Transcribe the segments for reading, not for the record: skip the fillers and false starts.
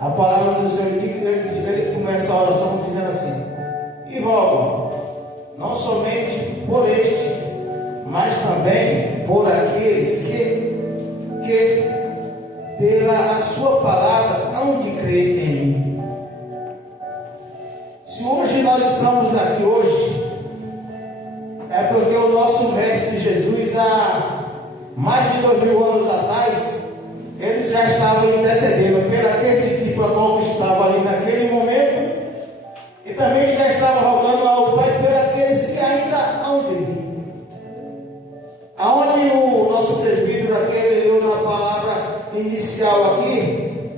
A palavra do Senhor, ele começa a oração dizendo assim: e rogo, não somente por este, mas também por aqueles que pela a sua palavra hão de crer em mim. Se hoje nós estamos aqui hoje, é porque o nosso Mestre Jesus, há mais de 2000 anos atrás, ele já estava intercedendo pelo aquele discípulo que estava ali naquele momento, e também já estava rogando ao Pai por aqueles que ainda hão de vir. Aonde o nosso presbítero aqui, ele leu na palavra inicial aqui,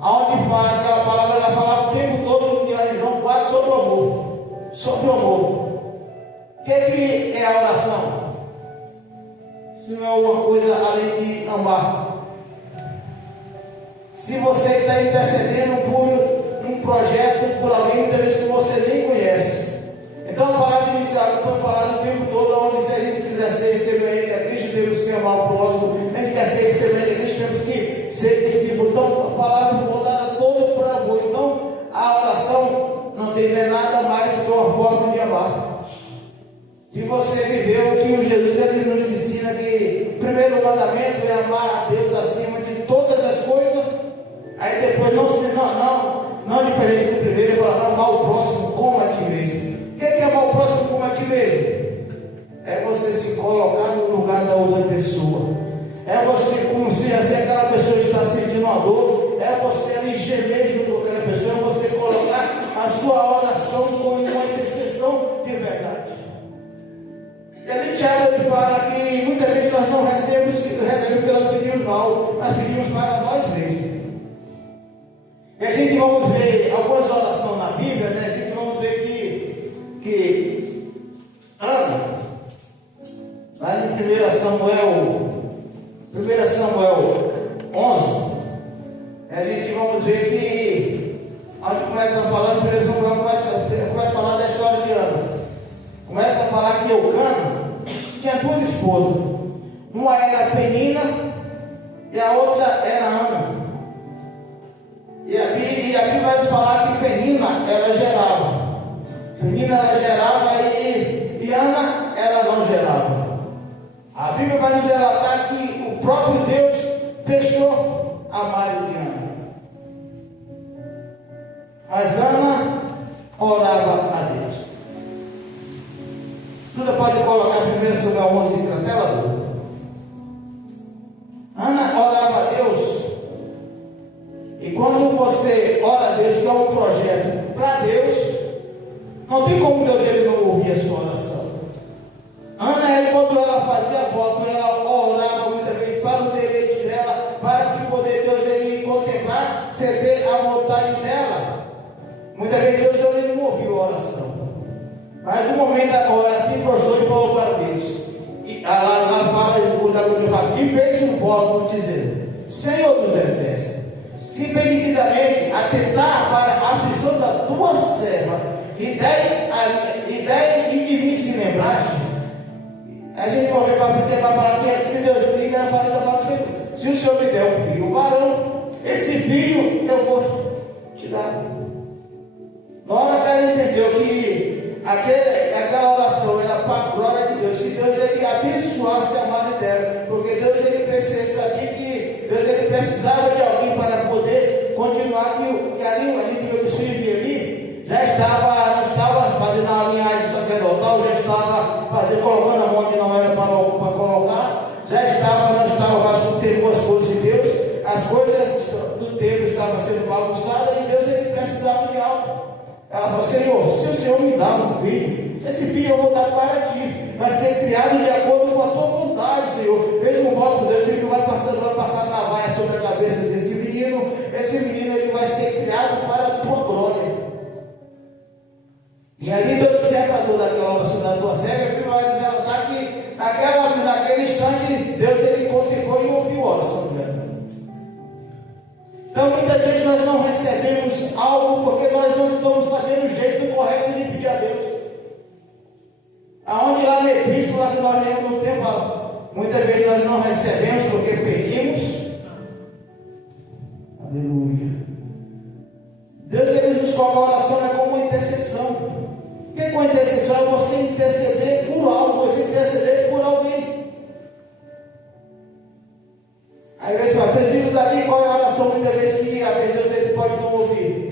aonde fala aquela palavra, ela falava o tempo todo em João 4 sobre o amor. Sobre o amor. O que é a oração? Se não é uma coisa além de amar. Se você está intercedendo por um projeto, por alguém, muitas vezes que você nem conhece. Então a palavra inicial foi falada o tempo todo, onde se a gente quiser ser semelhante a Cristo, temos que amar o próximo. A gente quer ser semelhante a Cristo, temos que ser discípulo. Então a palavra foi dada toda por amor. Então a oração não tem nada mais do que uma forma de amar. Se você viveu o que o Jesus ele nos ensina, que o primeiro mandamento é amar a Deus acima de todas as coisas, aí depois não diferente do primeiro, ele fala amar o próximo como a ti mesmo. O que é amar o próximo como a ti mesmo? É você se colocar no lugar da outra pessoa. É você, como se aquela pessoa está sentindo uma dor, é você ali gemer junto com aquela pessoa, é você colocar a sua oração como uma intercessão de verdade. E ali Tiago ele fala que muitas vezes nós não recebemos porque nós pedimos mal, nós pedimos para nós mesmos. E a gente vamos ver algumas orações na Bíblia, né? A gente vamos ver que Ana, lá em 1 Samuel 11, a gente vamos ver que onde começa a falar, em 1 Samuel começa a falar da história de Ana. Começa a falar que Eucana tinha duas esposas. Uma era Penina e a outra era Ana. E a Bíblia vai nos falar que Penina ela gerava. Penina ela gerava e Ana ela não gerava. A Bíblia vai nos relatar que o próprio Deus fechou a margem de Ana. Mas Ana orava a Deus. Tudo pode colocar 1 Samuel 11 na tela. Ana orava a Deus. E quando você ora a Deus, que é um projeto para Deus, não tem como Deus ele não ouvir a sua oração. Ana, quando ela fazia voto, ela orava muitas vezes para o deleite dela, para que poder Deus ele contemplar, ceder a vontade dela. Muitas vezes Deus ele não ouviu a oração. Mas no momento agora se prostrou e falou para Deus. E lá fala, e fez um voto dizendo: Senhor dos exércitos, se benignamente atentar para a aflição da tua serva, e de mim se lembraste. A gente vai ver para falar que se Deus liga, ela fala, se o Senhor me der um filho, um varão, esse filho eu vou te dar. Na hora que ela entendeu que aquela oração era para a glória de Deus, que Deus ele abençoasse a mãe dela, porque Deus ele sabia que Deus ele precisava de alguém para poder continuar, que ali a gente viu que o filho ali já não estava fazendo a linhagem sacerdotal, já estava colocando a mão onde não era para colocar, não estava mais com o tempo as coisas de Deus, as coisas do tempo estavam sendo bagunçadas e Deus ele precisava de algo. Ela falou: Senhor, se o Senhor me dá um filho, esse filho eu vou dar para ti, vai ser criado de acordo com a tua vontade, Senhor. Mesmo voto por Deus, esse filho vai passar navalha sobre a cabeça desse menino, esse menino ele vai ser criado para a tua glória. E ali Deus se agradou daquela oração da tua serva, que vai dizer que naquele instante Deus ele contemplou e ouviu a oração dela. Então muitas vezes nós não recebemos algo porque nós não estamos sabendo o jeito correto de pedir a Deus. Aonde lá na epístola que nós lemos no tempo, muitas vezes nós não recebemos porque pedimos. Aleluia. pessoal, que a oração é como uma intercessão. O que é uma intercessão? É você interceder por algo, você interceder por alguém. Aí você vai, acredito dali, qual é a oração muitas vezes que a Deus ele pode não ouvir.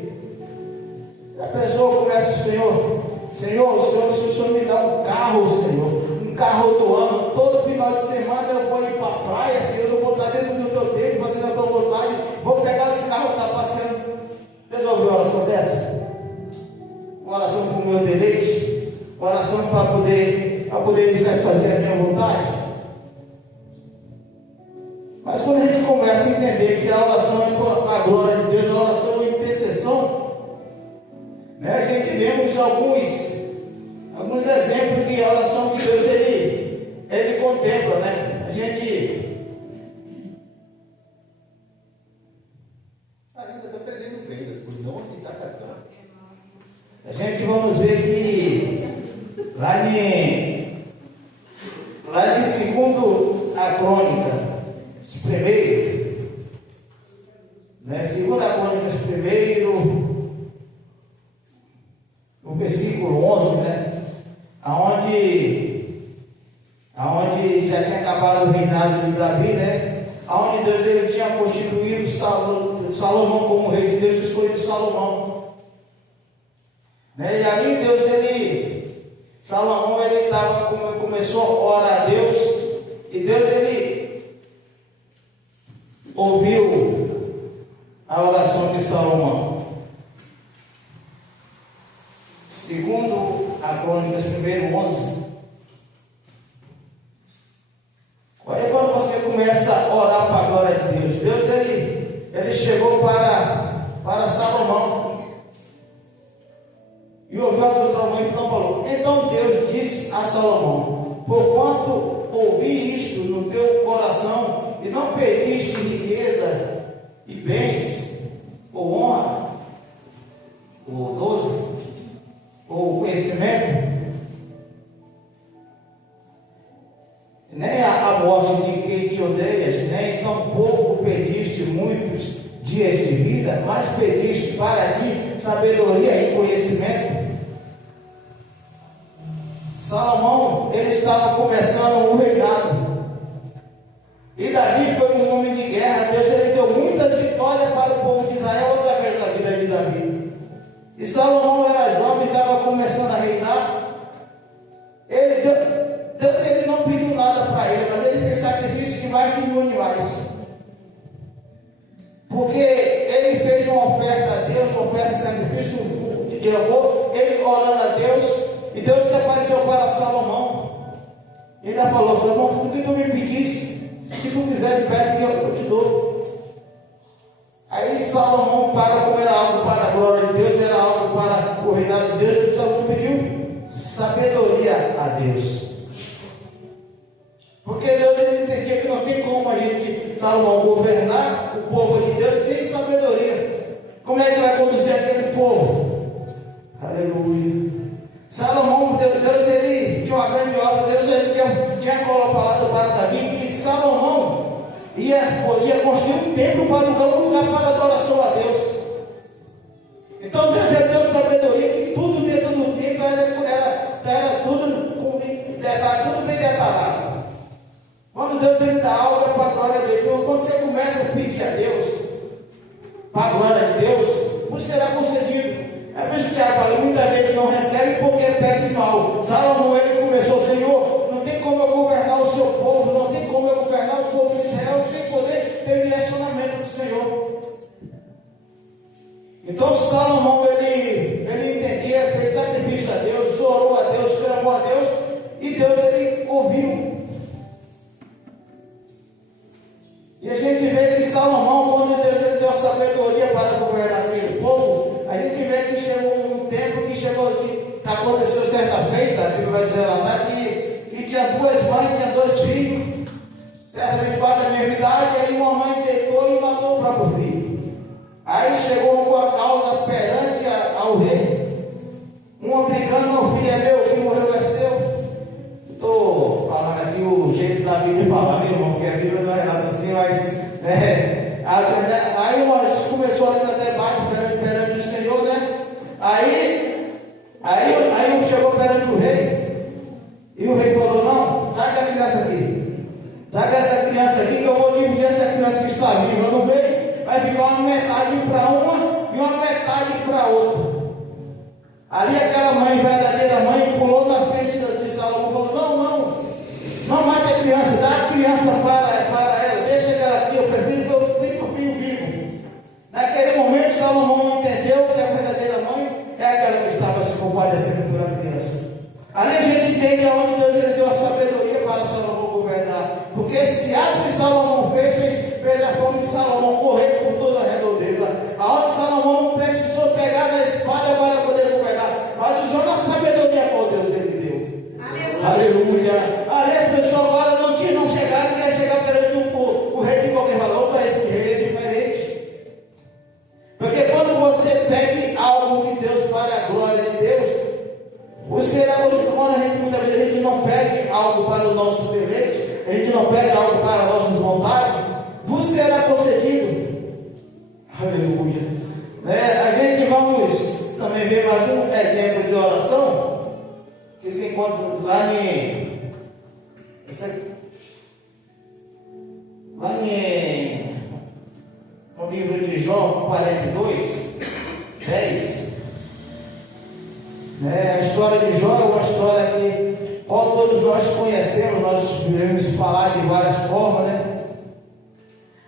A pessoa começa, Senhor, se o Senhor me dá um carro, Senhor, um carro do ano, todo final de semana eu vou ir para a praia, Senhor, eu vou estar dentro do teu tempo, fazendo a tua vontade, vou pegar esse carro e estar passeando. Deus ouviu uma oração dessa? Uma oração para o meu deleite? Uma oração para poder me satisfazer a minha vontade? Mas quando a gente começa a entender que a oração é para a glória de Deus, a oração é uma intercessão, né? A gente vemos alguns exemplos que a oração de Deus ele contempla, né? A gente está perdendo vendas por não aceitar cartão. A gente vamos ver que lá de segundo a crônica, primeiro, né? Segunda Crônicas primeiro, no versículo 11, né? Aonde já tinha acabado o reinado de Davi, né? Aonde Deus ele tinha constituído Salomão como rei de Deus, escolhido Salomão, né? E ali Salomão começou a orar a Deus, e Deus ouviu a oração de Salomão. Segundo a Crônicas primeiro 11. Aí quando você começa a orar para a glória de Deus, Deus ele chegou para Salomão e ouviu a voz de Salomão e falou: então Deus disse a Salomão: porquanto ouvi isto no teu coração e não pediste riqueza e bens, ou honra, ou doce, ou conhecimento, nem a morte de quem te odeias, nem tampouco pediste muitos dias de vida, mas pediste para ti sabedoria e conhecimento. Salomão, ele estava começando um reinado, e Davi foi um homem de guerra. Deus ele deu muitas vitórias para o povo de Israel através da vida de Davi. E Salomão era jovem, estava começando a reinar. Deus ele não pediu nada para ele, mas ele fez sacrifício de mais de 1000 animais. Porque ele fez uma oferta a Deus, uma oferta de sacrifício de amor, ele orando a Deus, e Deus se apareceu para Salomão. Ele ainda falou: Salomão, o que tu me pedisse, se tu quiser, me pede que eu te dou. Aí Salomão, como era algo para a glória de Deus, era algo para o reinado de Deus, Salomão pediu sabedoria a Deus. Porque Deus ele entendia que não tem como Salomão governar o povo de Deus sem sabedoria. Como é que vai conduzir aquele povo? Aleluia. Salomão, Deus ele tinha uma grande obra. Deus ele tinha falado para Davi que Salomão ia construir um templo para um lugar para adoração a Deus. Então Deus ele deu sabedoria, que tudo dentro do templo era tudo bem detalhado. Quando Deus ele dá algo para a glória de Deus, então, quando você começa a pedir a Deus para a glória de Deus, você será concedido. É por isso que a palavra muitas vezes não recebe porque pede mal. Salomão ele começou: Senhor, não tem como eu governar o seu povo, não tem como eu governar o povo de Israel sem poder ter direcionamento do Senhor. Então Salomão ele entendia, fez sacrifício a Deus, orou a Deus, clamou a Deus, e Deus ele ouviu. E a gente vê que Salomão, quando Deus ele deu a sabedoria para governar aquele povo, a gente vê que chegou um tempo que aconteceu certa feita, a Bíblia vai dizer lá, que tinha 2 mães, tinha 2 filhos, certamente quase da mesma idade, aí uma mãe deitou e matou o próprio filho. Aí chegou uma causa perante ao rei, uma brigando: meu filho é meu, o filho morreu é seu. Estou falando aqui o jeito da Bíblia falar, meu irmão, porque a Bíblia não é nada assim, mas aí começou ali no debate perante o Senhor, né? Ali aquela mãe, verdadeira mãe, pulou na frente de Salomão e falou: não mate a criança, dá a criança para ela, deixa ela aqui, eu prefiro que eu fique o filho vivo. Naquele momento Salomão entendeu que a verdadeira mãe é aquela que estava se compadecendo por a criança. Ali a gente entende aonde Deus ele deu a sabedoria para Salomão governar, porque esse ato que Salomão fez a forma de Salomão correr por toda a redondeza, aonde Salomão não precisou pegar na espada para poder governar, mas usou na sabedoria qual Deus ele deu. Aleluia. Ali as pessoas agora não chegaram e ia chegar perante o rei de qualquer valor, para esse rei é diferente. Porque quando você pegue algo de Deus para a glória de Deus, você quando muitas vezes a gente não pede algo para o nosso deleite, a gente não pede algo para as nossas vontades, você será concedido. Aleluia. A gente vamos também ver mais um exemplo de oração que se encontra lá no livro de Jó 42, 10. A história de Jó é uma história que todos nós conhecemos, nós podemos falar de várias formas, né?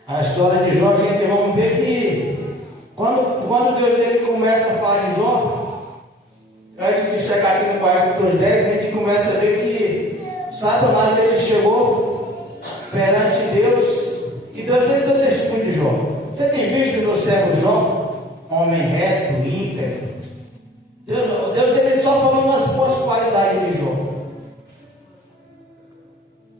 A história de Jó, a gente vamos ver que quando Deus ele começa a falar de Jó, antes de chegar aqui no capítulo 10, a gente começa a ver que Satanás ele chegou perante Deus e Deus ele deu testemunho de Jó. Você tem visto no servo Jó, homem reto, íntegro? Deus ele só falou umas boas qualidades de Jó.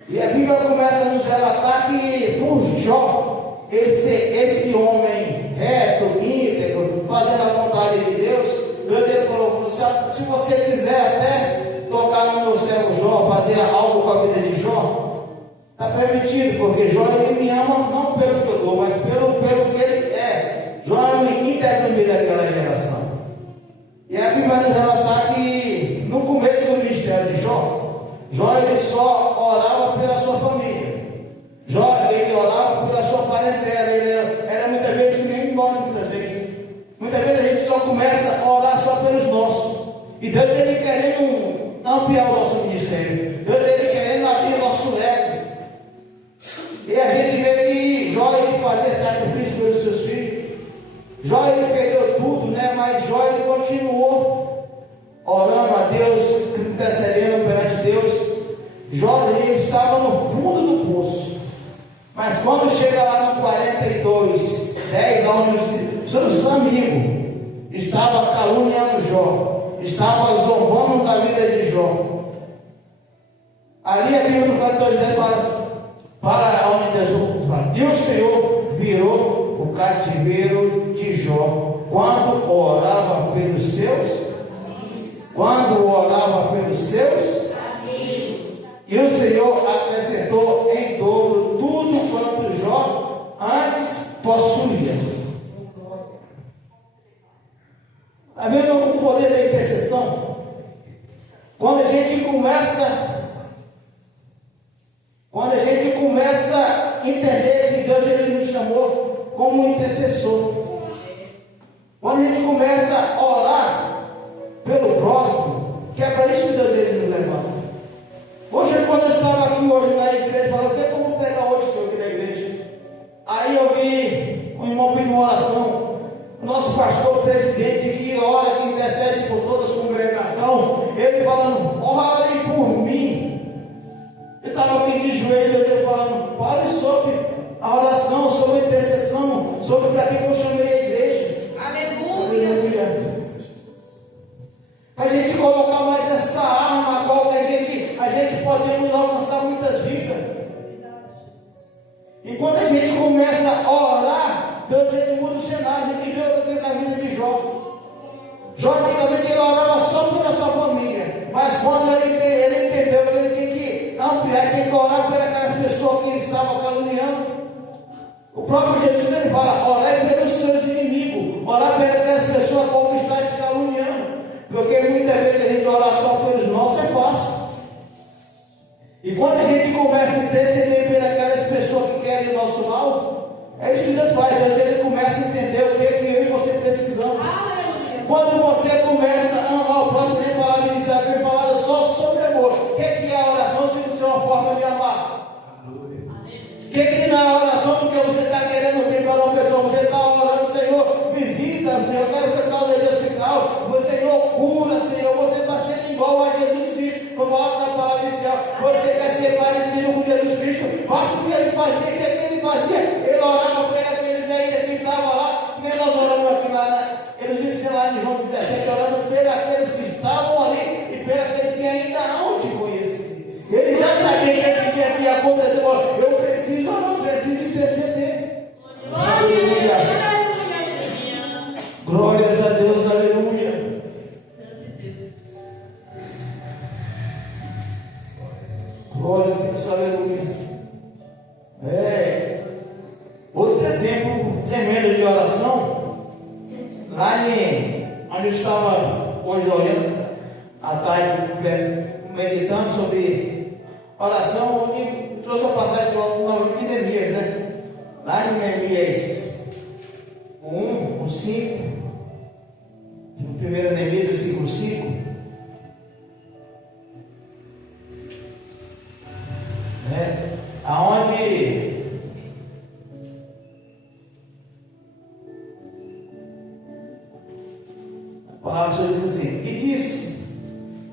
E a Bíblia começa a nos relatar que por Jó, esse homem reto, íntegro, fazendo a vontade de Deus, Deus ele falou: se você quiser até tocar no meu servo Jó, fazer algo com a vida de Jó, está permitido, porque Jó ele me ama não pelo que eu dou, mas pelo que ele é. Jó é um íntegro daquela geração. E a Bíblia vai nos relatar que no começo do ministério de Jó ele só orava pela sua família. Jó ele orava pela sua parentela. Ele era muitas vezes que nem nós, muitas vezes. Muitas vezes a gente só começa a orar só pelos nossos. E Deus ele querendo ampliar o nosso ministério. Deus ele querendo abrir o nosso leque. E a gente vê que Jó ele fazia sacrifício pelos seus filhos. Jó ele perdeu tudo, né? Mas Jó ele continuou orando a Deus, intercedendo perante Deus. Jó ele estava no fundo do poço. Mas quando chega lá no 42, 10, onde os seus amigos estavam caluniando Jó, estavam zombando da vida de Jó, ali a Bíblia no 42, 10 fala para onde Deus fala: e o Senhor virou o cativeiro de Jó quando orava pelos seus amigos. E o Senhor acrescentou em dobro tudo quanto Jó antes possuía. Está vendo o poder da intercessão? Quando a gente começa a entender que Deus ele nos chamou como intercessor, quando a gente começa a orar pelo próximo, que é para isso que Deus ele nos levanta. Hoje, quando eu estava aqui hoje na igreja, falei: o que é que eu vou pegar hoje, Senhor, aqui na igreja? Aí eu vi um irmão pedindo uma oração. O nosso pastor presidente, que ora, que intercede por toda a congregação, ele falando: orem por mim. Ele estava aqui de joelhos, ele falando: fale sobre a oração, sobre a intercessão, sobre para que eu chamei a igreja. Aleluia. A gente colocar mais essa arma, a qual a gente podemos alcançar muitas vidas. E quando a gente começa a orar, Deus ele muda o cenário. A gente vê outra coisa na vida de Jó. Jó antigamente ele orava só pela sua família, mas quando ele entendeu que ele tinha que ampliar, tinha que orar por aquelas pessoas que ele estava caluniando. O próprio Jesus ele fala: orai pelos seus inimigos, orar pelas pessoas que estão te caluniando. Porque muitas vezes a gente orar só pelos nossos é fácil. E quando a gente começa a interceder por aquelas pessoas que querem o nosso mal, é isso que Deus faz. Deus ele começa a entender o que eu e você precisamos. Quando você começa a amar o eles ensinam lá em João 17, orando por aqueles que estavam ali e por aqueles que ainda não te conheciam. Ele já sabia que esse dia aqui ia acontecer. Eu preciso ou não preciso interceder? Aleluia. Glórias a Deus, aleluia. Glória a Deus, aleluia. Outro exemplo tremendo de oração, lá onde eu estava hoje olhando, à tarde, meditando sobre oração, e trouxe a passagem de Neemias, né? Lá em Neemias 1, 5, no primeiro Neemias, versículo 5, aonde a palavra do Senhor diz assim,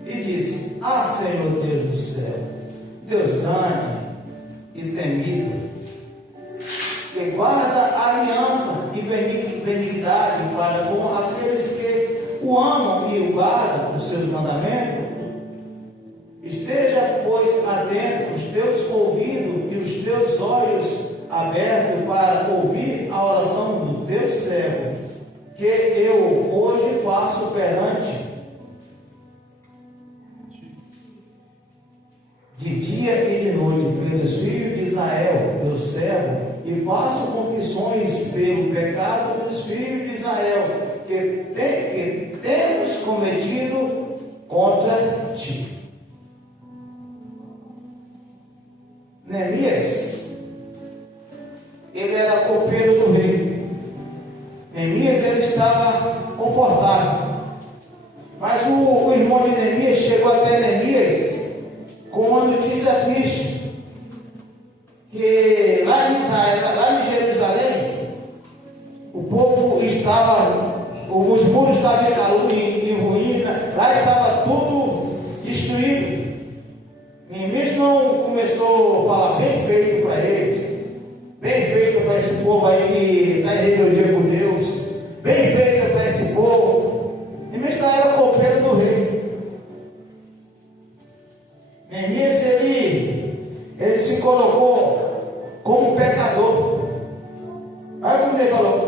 e disse, Senhor Deus do céu, Deus grande e temido, que guarda a aliança e benignidade para com aqueles que o amam e o guardam os seus mandamentos. Esteja, pois, atento os teus ouvidos e os teus olhos abertos para ouvir a oração do teu servo, que eu hoje faço perante de dia e de noite pelos filhos de Israel, teu servo, e faço confissões pelo pecado dos filhos de Israel, que temos cometido contra ti. Neemias, ele era copeiro do rei. Neemias, ele estava confortável. Mas o irmão de Neemias chegou até Neemias com uma notícia triste, que lá em Israel, lá em Jerusalém, o povo estava, os muros estavam em ruína, lá estava tudo destruído. Neemias não começou a falar bem feito para eles, bem feito para esse povo aí que está em rebeldia com Deus, bem feito para esse povo. Neemias era copeiro do rei. Neemias, ele se colocou como pecador. Aí como ele falou,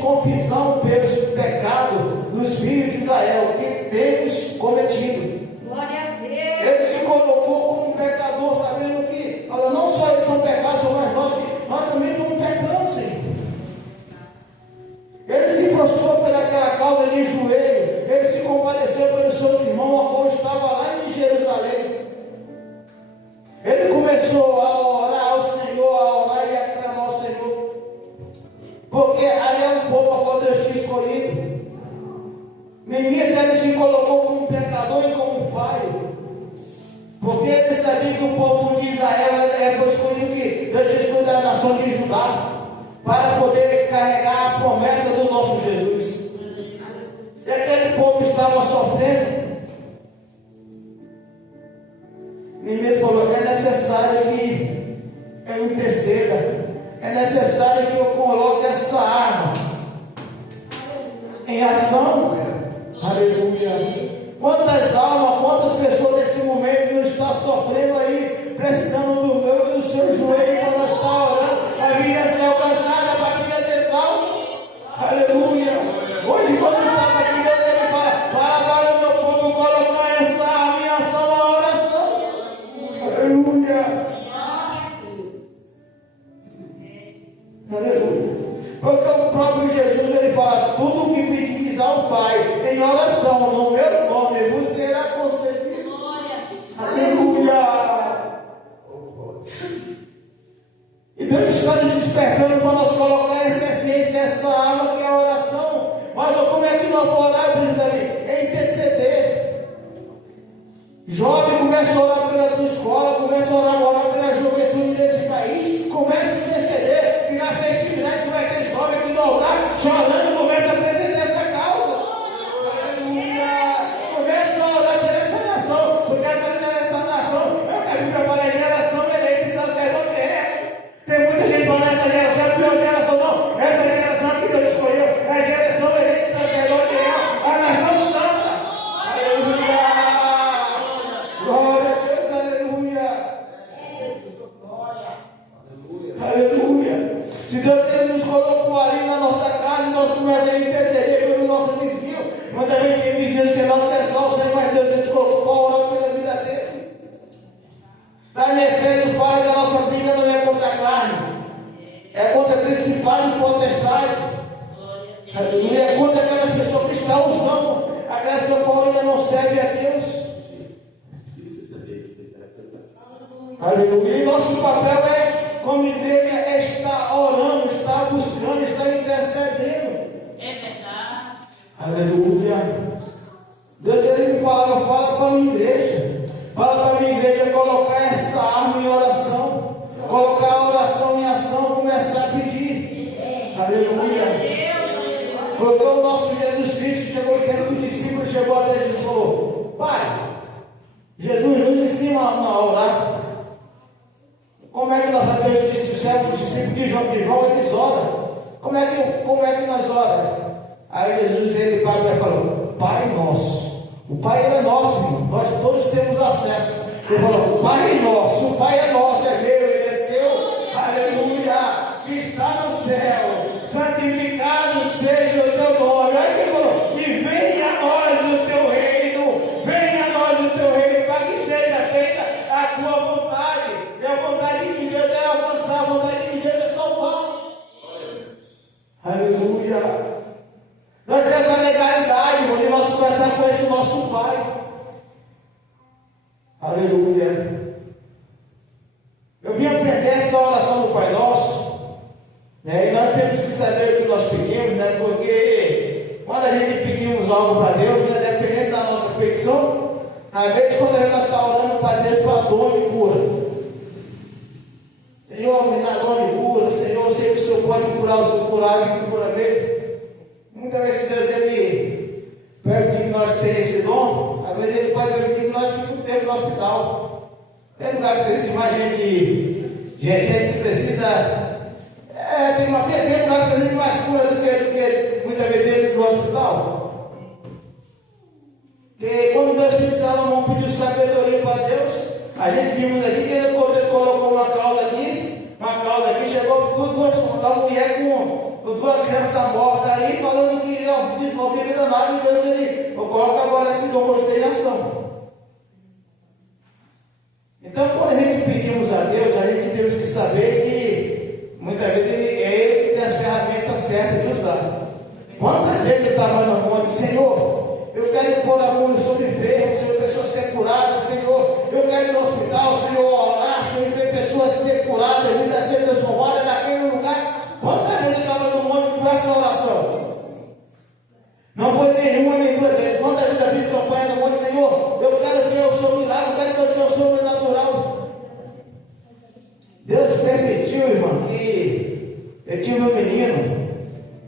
confissão pelos pecados dos filhos de Israel que temos cometido. Glória a Deus. Ele se colocou como pecador, sabendo que, olha, não só eles não pecaram, mas nós também não pecamos, Senhor. Ele se prostrou pelaquela causa de joelho, ele se compadeceu pelo seu irmão, a qual estava lá em Jerusalém. Ele começou a orar ao Senhor, a orar e a clamar ao Senhor, porque ali é um povo a qual Deus tinha escolhido. Neemias, ele se colocou como pecador e como falho, porque ele sabia que o povo de Israel foi escolhido, que Deus tinha escolhido a nação de Judá para poder carregar a promessa do nosso Jesus. E aquele povo estava sofrendo. Neemias falou: é necessário que eu interceda, é necessário que eu coloque essa arma em ação. Aleluia. Quantas almas, quantas pessoas nesse momento não estão sofrendo aí, precisando do meu e do seu joelho quando nós estamos orando, a vida ser alcançada, a vida ser salva. Aleluia. Hoje, quando estava aqui, Deus ele fala: para o meu povo colocar essa arma em ação, a oração. Aleluia. Aleluia. Porque o próprio Jesus ele fala: tudo o que pedis ao Pai em oração no meu nome vos será concedido. Aleluia. E Deus está nos despertando para nós colocar essa essência, essa alma que é a oração. Mas como é que nós vamos orar, é interceder. Jovem, começa a orar pela tua escola, começa a orar pela juventude desse país, começa a interceder, que na festividade tu vai ter jovem que no altar, chorando, começa a apresentar essa causa. Aleluia! Começa a orar pela essa nação, porque essa nação é o que a Bíblia fala, é geração eleita e sacerdote é. Tem muita gente falando essa geração é a pior geração, não. Essa geração que Deus escolheu é a geração eleita. começa a interceder pelo nosso vizinho. Muita gente tem vizinhos que nós queremos só o Senhor, mas Deus nos colocou para orar pela vida dele. Lá em Efésios fala que a nossa briga não é contra a carne, é contra principado e potestade. Aleluia, é contra aquelas pessoas que estão usando, aquelas pessoas que ainda não servem a Deus. Aleluia. E nosso papel é, como igreja, é estar orando, estar buscando, estar intercedendo. É verdade. Aleluia. Deus, ele me falava, fala para a minha igreja. Fala para a minha igreja colocar essa arma em oração. Colocar a oração em ação, começar a pedir. Aleluia. Porque o nosso Jesus Cristo chegou, tendo os discípulos, chegou até Jesus e falou: Pai, Jesus nos ensina a orar. Como é que nós sabemos os discípulos de João, eles oram? Como é que nós oramos? Aí Jesus, ele parou e falou: Pai nosso. O Pai era nosso, irmão. Nós todos temos acesso. Ele falou: Pai nosso. O Pai é nosso, é meu, ele é seu. Aleluia. Que está no céu. Santificado seja o teu nome. Aí ele falou: E venha a nós o teu reino. Venha a nós o teu reino. Para que seja feita a tua vontade. E a vontade de Deus é alcançar. A vontade de Deus é salvar. Aleluia. Nós temos essa legalidade, onde nós conversamos com esse nosso Pai. Aleluia. Eu vim aprender essa oração do Pai Nosso, né? E nós temos que saber o que nós pedimos, né? Porque quando a gente pedimos algo para Deus, né? Dependendo da nossa petição, às vezes quando a gente está orando para Deus para dom de cura, Senhor, me dá dom de cura, Senhor, eu sei que o Senhor pode curar o seu curável e cura mesmo. Muitas vezes Deus, ele permite que nós tenhamos esse dom, às vezes ele pode permitir que nós fiquemos um tempo no hospital. Tem lugar que precisa de mais gente que precisa, tem lugar que precisa de mais cura do que muitas vezes dentro do hospital. Porque quando Deus pediu Salomão, pediu sabedoria para Deus, a gente vimos aqui que ele colocou uma causa aqui, chegou uma mulher com duas crianças mortas ali, falando que não queria danado, e Deus ele coloca agora esse dom de ação. Então, quando a gente pedimos a Deus, a gente temos que saber que muitas vezes é Ele que tem as ferramentas certas de usar. Quantas vezes ele estava no monte: Senhor, eu quero pôr a mão sobre enfermos, Senhor, pessoas ser curadas, Senhor, eu quero ir no hospital, Senhor, orar, Senhor, ver pessoas ser curadas, vidas ser transformadas naquele lugar. Quantas vezes ele estava no monte com essa oração? Não foi nenhuma nem duas vezes. Quantas vezes eu fiz campanha no monte: Senhor, eu quero ver o seu milagre, eu quero ver o seu sobrenatural. Deus permitiu, irmão, que eu tive um menino,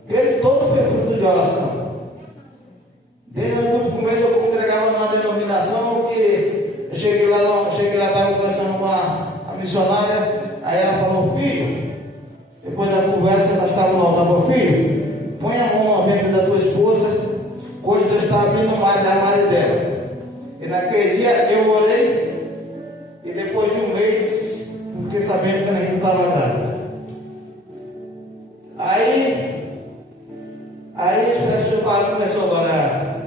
ele todo foi fruto de oração. Desde o começo eu congregava numa denominação que eu cheguei lá, estava conversando com a missionária, aí ela falou: Filho, depois da conversa nós estávamos no altar: Meu filho, põe a mão na venta da tua esposa, hoje Deus está abrindo o armário dela. E naquele dia eu orei, e depois de um mês fiquei sabendo que ela ainda estava grávida. Aí as pessoas começou agora,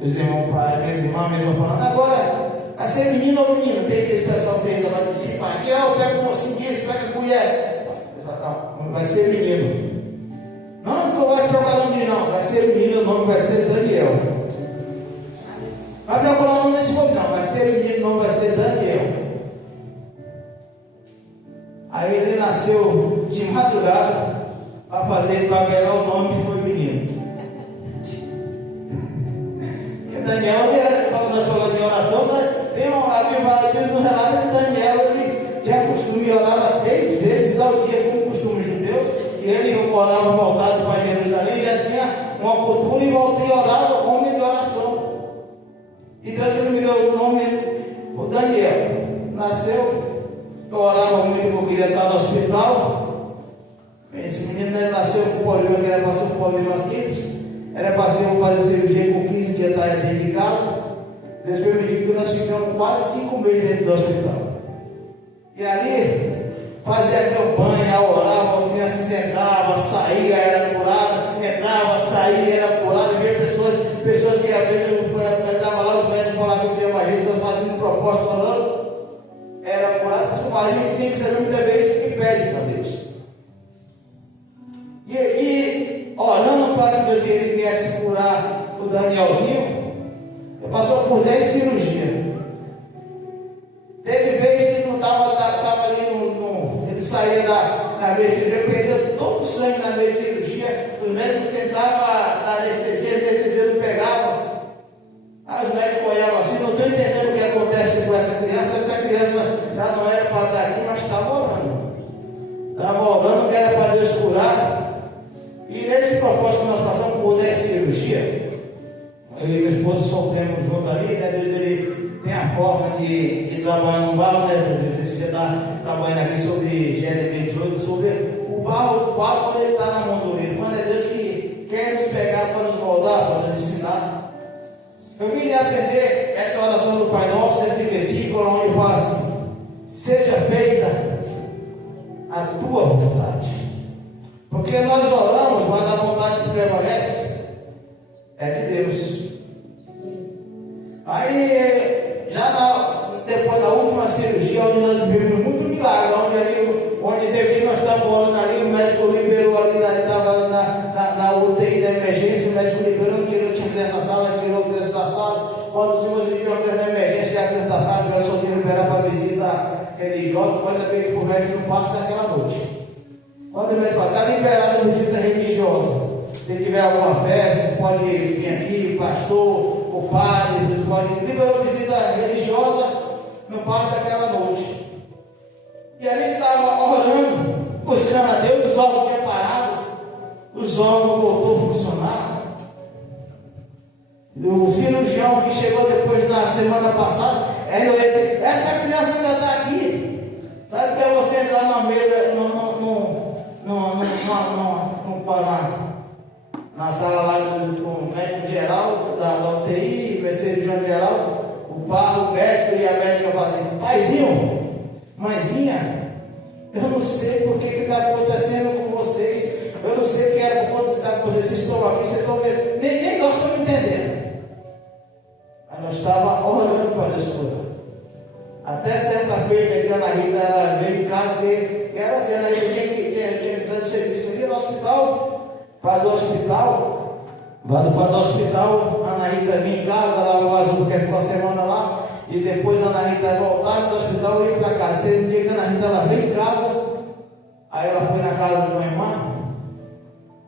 os irmãos, minhas irmãs mesmo falando: Agora, vai ser menino ou menino? Tem que esse pessoal tenta participar aqui, eu pego um mocinho desse, pega a colher. Não, vai ser menino. Não, não vai se trocar no menino, não. Vai ser menino, o nome vai ser Daniel. Vai procurar o nome desse povo, não. Vai ser menino, o nome vai ser Daniel. Aí ele nasceu de madrugada para pegar o nome, e foi menino. Daniel, quando nós falamos de oração, tem uma Bíblia no relato que Daniel ele tinha costume de orar 3 vezes ao dia, como costume judeus, e ele orava voltado para Jerusalém, já tinha uma cultura e voltei a orar o nome de oração. E Deus me deu o nome, o Daniel. Nasceu, eu orava muito porque queria estar no hospital. Esse menino nasceu com polioma, que era para ser um polioma simples. Era para ser fazer cirurgia com 15 dias dentro de casa. Deus permitiu que nós ficamos quase 5 meses dentro do hospital. E ali fazia campanha, orava, a criança entrava, saía, era curada, entrava, saía, era curado, havia pessoas que às vezes entravam lá, os médicos falavam que tinha marido, nós fazíamos propósito falando, era curado, mas o marido que tem que saber muitas vezes o que pede para Deus. E orando para que Deus ele viesse curar o Danielzinho, ele passou por 10 cirurgias. Teve vez que não estava ali ele saía da mesa de cirurgia, perdeu todo o sangue na mesa de cirurgia, os médicos tentavam dar anestesia, a anestesia não pegava. Aí os médicos olhavam assim, não estou entendendo o que acontece com essa criança já não era para estar aqui, mas estava orando que era para Deus curar. E nesse propósito que nós passamos por 10 cirurgias, eu e minha esposa sofremos junto ali, né? Deus ele tem a forma de trabalhar no barro, né? Você está trabalhando aqui sobre Gênesis 18, sobre o barro, quase quando ele está na mão do rei. Quando é Deus que quer nos pegar para nos moldar, para nos ensinar. Eu vim aprender essa oração do Pai Nosso, esse versículo onde fala assim: seja feita a tua vontade. Porque nós oramos, mas a vontade que prevalece é de Deus. Aí, depois da última cirurgia, onde nós vivemos muito milagre, onde devido nós estávamos orando ali, o médico liberou ali, estava na UTI da emergência, o médico liberou, tirou, tinha criança na sala, tirou a criança da sala. Quando se você viu a criança da emergência, a criança da sala, vai só liberar para visita religiosa, pode saber que o médico não passa naquela noite. Quando o médico fala, está liberada a visita religiosa. Se tiver alguma festa, pode vir aqui, o pastor, o padre, pode liberar a visita religiosa, não passa daquela noite. E ali estava orando, buscando a Deus, os órgãos preparados, os órgãos voltou a funcionar. O cirurgião que chegou depois da semana passada, ele disse, essa criança ainda está aqui. Sabe que é você entrar na mesa, na sala lá com o médico geral, da UTI, o cirurgião geral, o médico e a médica falam assim, paizinho, mãezinha, eu não sei por que está acontecendo com vocês, eu não sei o que era por conta está com vocês estão aqui, vocês estão vendo, nem nós estamos entendendo. Aí nós estávamos orando para Deus curar. Até certa-feira, que a Ana Rita ela veio em casa, que era assim, ela tinha precisado de serviço aqui no hospital, para o hospital, a Ana Rita vinha em casa, ela azul porque ficou a semana lá, e depois a Ana Rita voltava do hospital e ia para casa. Teve um dia que a Ana Rita ela veio em casa, aí ela foi na casa de uma irmã,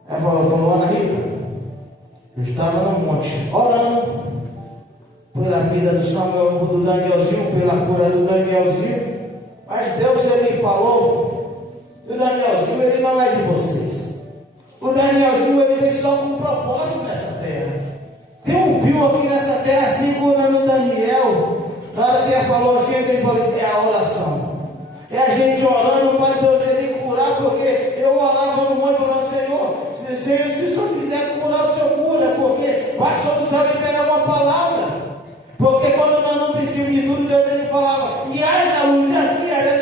ela falou, Ana Rita, eu estava no monte, orando, pela vida do Samuel, do Danielzinho, pela cura do Danielzinho, mas Deus ele falou, o Danielzinho ele não é de vocês, o Danielzinho ele veio só com um propósito nessa terra. Tem um fio aqui nessa terra segurando o Daniel. Na hora que ele falou assim, ele falou, é a oração, é a gente orando para Deus ele curar, porque eu orava no monte falando, Senhor, se o Senhor quiser curar, o Senhor cura, porque baixou do céu e pega uma palavra. Porque quando nós não precisamos de tudo, Deus ele falava, e haja luz, e assim era,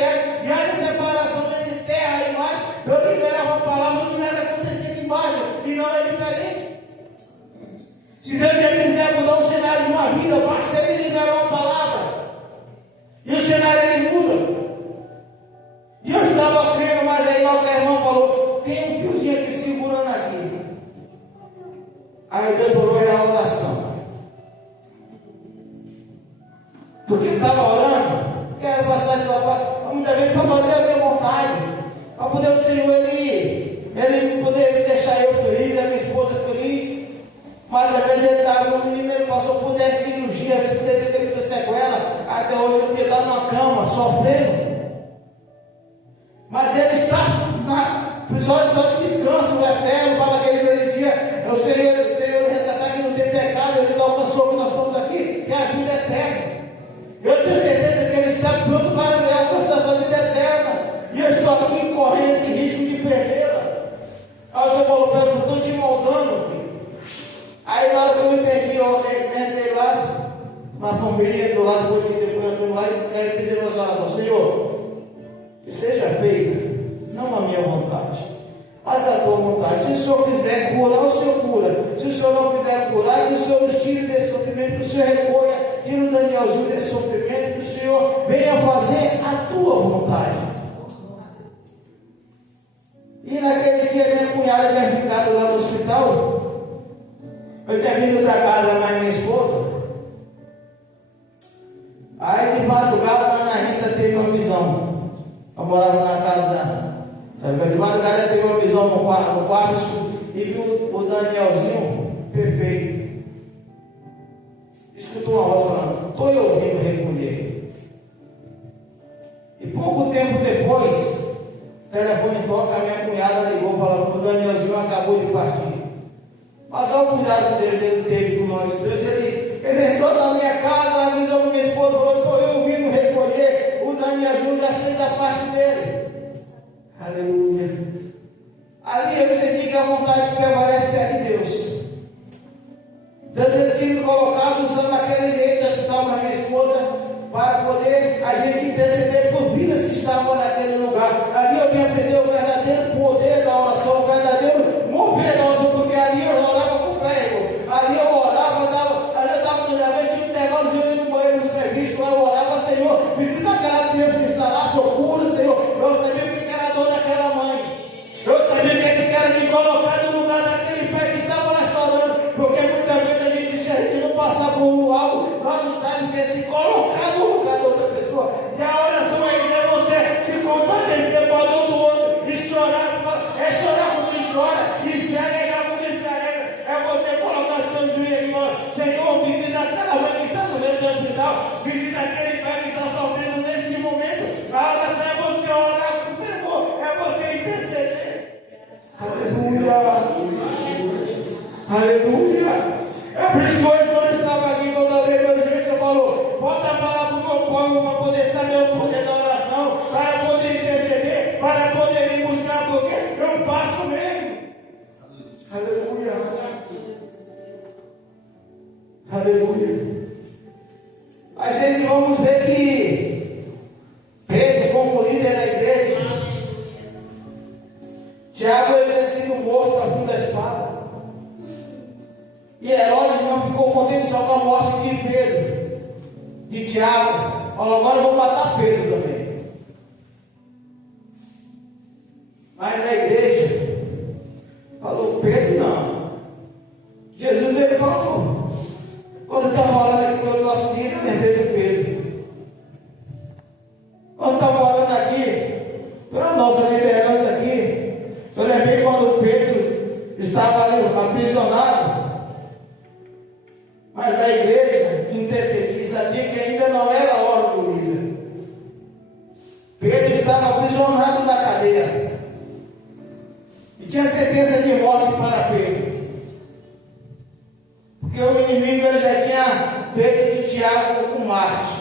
e haja separação entre terra e mar. Eu liberava a palavra, não era acontecer aqui embaixo, e não é diferente. Se Deus ele quiser mudar o cenário de uma vida, basta ele liberar uma palavra, e o cenário ele muda. E eu estava crendo, mas aí logo a irmã falou, tem um fiozinho aqui segurando aqui. Aí Deus falou, é a oração. Porque estava orando, quero passar de lá, muitas vezes para fazer a minha vontade, para poder o Senhor ele poder me deixar eu feliz, a minha esposa feliz. Mas às vezes ele estava no menino, ele passou por 10 cirurgias, às vezes poderia ter muita sequela, até hoje ele podia estar numa cama, sofrendo. Mas ele está só de descanso, o eterno, para aquele grande dia, o Senhor resgatar que não tem pecado, ele dá uma sopa que nós estamos aqui, que é a vida eterna. Eu tenho certeza que ele está pronto para alcançar essa vida eterna. E eu estou aqui correndo esse risco de perdê-la. Aí o Senhor falou, eu estou te moldando, filho. Aí na hora que eu entendi, eu entrei lá na família, do lado, depois eu fui lá e fiz a oração, Senhor, que seja feita, não a minha vontade, faça a tua vontade. Se o Senhor quiser curar, o Senhor cura. Se o Senhor não quiser curar, que o Senhor nos tire desse sofrimento, que o Senhor recolha, tire o Danielzinho desse sofrimento, que o Senhor venha fazer a tua vontade. E naquele dia minha cunhada tinha ficado lá no hospital. Eu tinha vindo para casa mais minha esposa. Aí de madrugada a Ana Rita teve uma visão. Eu morava na casa. De madrugada teve uma visão no quarto e viu o Danielzinho perfeito. Escutou uma voz falando: estou ouvindo recolher. E pouco tempo depois, o telefone toca, a minha cunhada ligou falando que o Danielzinho acabou de partir. Mas olha o cuidado que Deus ele teve com nós. Deus ele entrou na minha casa, avisou minha esposa, falou: estou eu vindo recolher. O Danielzinho já fez a parte dele. Aleluia. Ali eu entendi que a vontade prevalece é de Deus. Deus ele tinha me colocado usando aquele leito de hospital para minha esposa, para poder a gente interceder por vidas que estavam naquele lugar. Ali eu me aprendi o verdadeiro poder da oração, o verdadeiro mover da oração, porque ali eu orava com fé, irmão. Ali eu orava, ali eu estava no geralmente tinha um intervalozinho eu ia no banheiro no serviço, lá eu orava: Senhor, visita aquela criança que está lá, socorro, Senhor. Eu sabia o que era a dor daquela mãe. Eu sabia o que era me colocar no lugar daquele pai que estava lá chorando, porque muitas vezes a gente não passa por algo, nós não sabemos o que é se colocar no lugar da outra pessoa. E a oração é isso, é você se compadecer para a dor do outro e chorar, é chorar com quem chora e se alegar com quem se alega, é você colocar seu joelho e falar: Senhor, visita aquela mãe que está no meio do hospital, visita aquele pai que está sofrendo nesse momento. A oração é você orar com temor, é você interceder. Aleluia. Aleluia. É por isso que hoje, quando eu estava aqui, quando eu veio meu gente, você falou: bota a palavra no meu povo para poder saber o poder da oração, para poder interceder, para poder me buscar, porque eu faço mesmo. Aleluia. Aleluia. A gente vamos ver que Pedro, como líder da igreja, Tiago havia sido morto a fim da espada. E Herodes não ficou contente só com a morte de Pedro, de Tiago. Falou: agora eu vou matar Pedro também. Mas a igreja falou: Pedro não. Jesus ele falou, quando está falando aqui pelo nosso líder, eu lembrei de Pedro. Quando está falando aqui pela nossa liderança aqui, eu lembrei quando Pedro estava ali aprisionado. Mas a igreja intercedia, sabia que ainda não era a hora do líder. Pedro estava aprisionado na cadeia e tinha sentença de morte para Pedro, porque o inimigo ele já tinha feito de Tiago um Marte,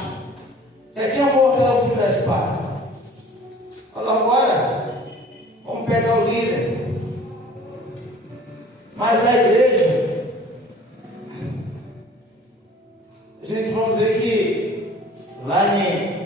já tinha morto ao fim da espada. Falou: agora vamos pegar o líder. Mas a igreja, a gente vamos ver que lá em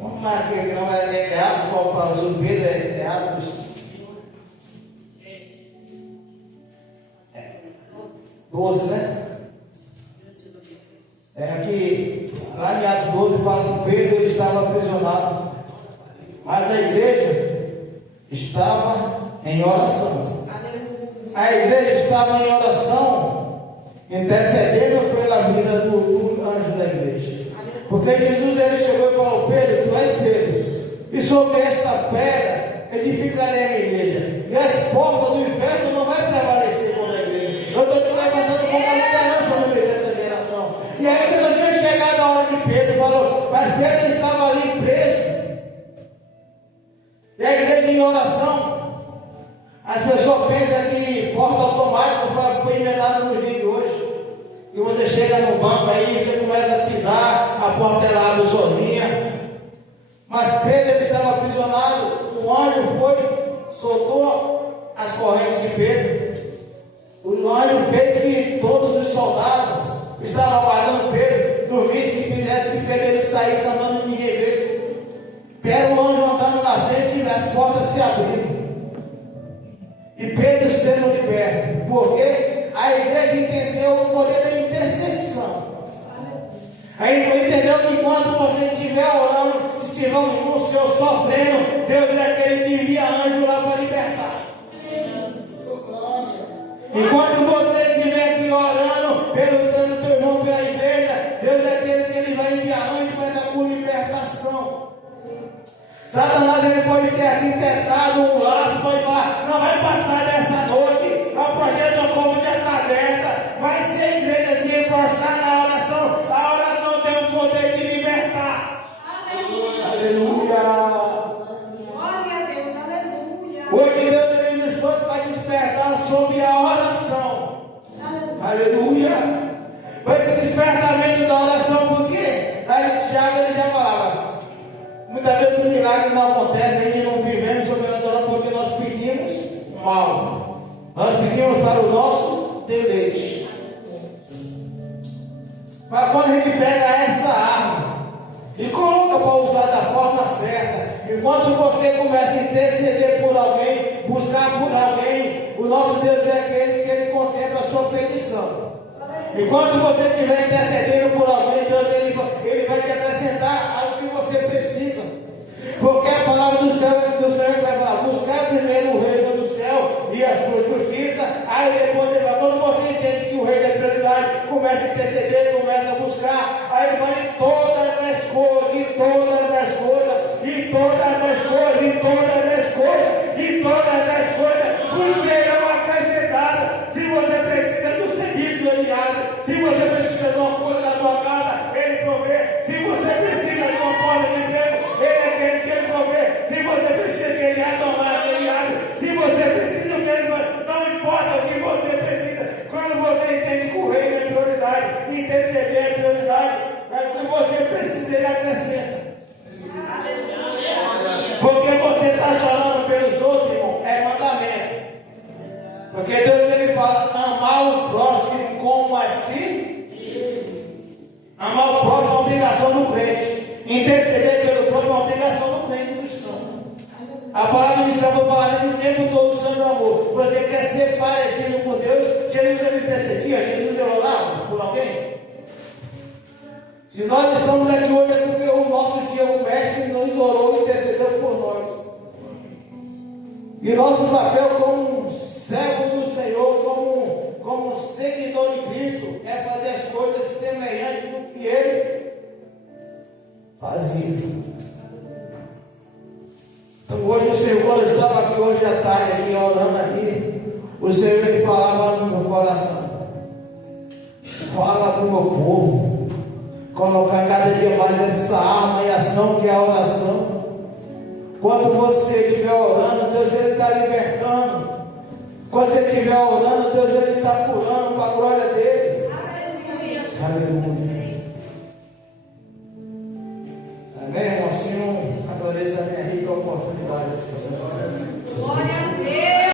vamos marcar que não é Atos, qual fala sobre Pedro, é Atos 12, né? É que lá em Atos 12 fala que Pedro ele estava aprisionado, mas a igreja estava em oração. A igreja estava em oração, intercedendo pela vida do anjo da igreja. Porque Jesus ele chegou e falou: Pedro, tu és Pedro, e sobre esta pedra edificarei a minha igreja, e as portas do inferno não vai prevalecer contra a igreja. Eu estou te levantando como uma liderança no meio dessa geração. E ainda não tinha chegado a hora de Pedro, falou, mas Pedro estava ali preso. E a igreja em oração. As pessoas pensam que porta automática foi inventada no dia de hoje. E você chega no banco aí, você começa a pisar, a porta ela abre sozinha. Mas Pedro ele estava aprisionado, o anjo foi, soltou as correntes de Pedro. O anjo fez que todos os soldados estavam aguardando Pedro dormissem e fizessem que Pedro ele saísse andando e ninguém visse. Era o anjo andando na frente e as portas se abriram. E Pedro sendo liberto. Porque a igreja entendeu o poder da intercessão. A igreja entendeu que quando você estiver orando, se tiver um irmão seu sofrendo, Deus é aquele que envia anjo lá para libertar. E quando você estiver aqui orando pelo teu irmão, pela igreja, Deus é aquele que ele vai enviar anjo para dar por libertação. Satanás ele pode ter arquitetado um laço, pode falar, não vai passar dessa noite, o projeto do povo já está aberta, mas se a igreja se reforçar na oração, a oração tem o poder de libertar. Aleluia! Glória a Deus, aleluia! Hoje Deus ele nos trouxe para despertar sobre a oração. Aleluia! Mas esse despertamento da oração, por quê? Aí Tiago ele já falava. Muitas vezes o milagre não acontece, a gente não vivemos sobrenatural porque nós pedimos mal. Nós pedimos para o nosso deleite. Mas quando a gente pega essa arma e coloca para usar da forma certa, enquanto você começa a interceder por alguém, buscar por alguém, o nosso Deus é aquele que ele contempla a sua petição. Enquanto você estiver intercedendo por alguém, Deus ele vai te acrescentar algo que você precisa. Porque a palavra do céu vai falar, buscar primeiro o reino do céu e a sua justiça, aí depois ele vai, quando você entende que o reino é prioridade, começa a interceder, começa a buscar, aí ele fala em todas as coisas, em todas as coisas, em todas as coisas, em todas as coisas, em todas as coisas, o serão acrescentadas. Se você precisa do serviço, ele abre. Se você precisa de uma cura na tua casa, ele provê. Se você precisa de uma porta de emprego, ele é aquele que ele provê. Se você precisa que ele tomar, ele abre. Se você precisa que ele não importa o que você precisa. Quando você entende que o reino é prioridade, interceder é prioridade, o que você precisa ele acrescenta. Porque você está chorando pelos outros, irmão, é mandamento. Porque Deus ele fala, amar o próximo como a si. Amar o próximo é uma obrigação do crente. Interceder pelo próximo é uma obrigação do crente cristão. A palavra de Deus foi falada o tempo todo sobre o amor. Você quer ser parecido com Deus? Jesus ele intercedia, Jesus ele orava por alguém. Se nós estamos aqui hoje é porque o nosso dia, o mestre nos orou e intercedeu por nós. E nosso papel como servo do Senhor, como seguidor de Cristo, é fazer as coisas semelhantes do que ele fazia. Então hoje o Senhor, quando eu estava aqui hoje à tarde, aqui orando aqui, o Senhor ele falava no meu coração. Fala para o meu povo, colocar cada dia mais essa arma e ação que é a oração. Quando você estiver orando, Deus ele está libertando. Quando você estiver orando, Deus ele está curando para a glória dele.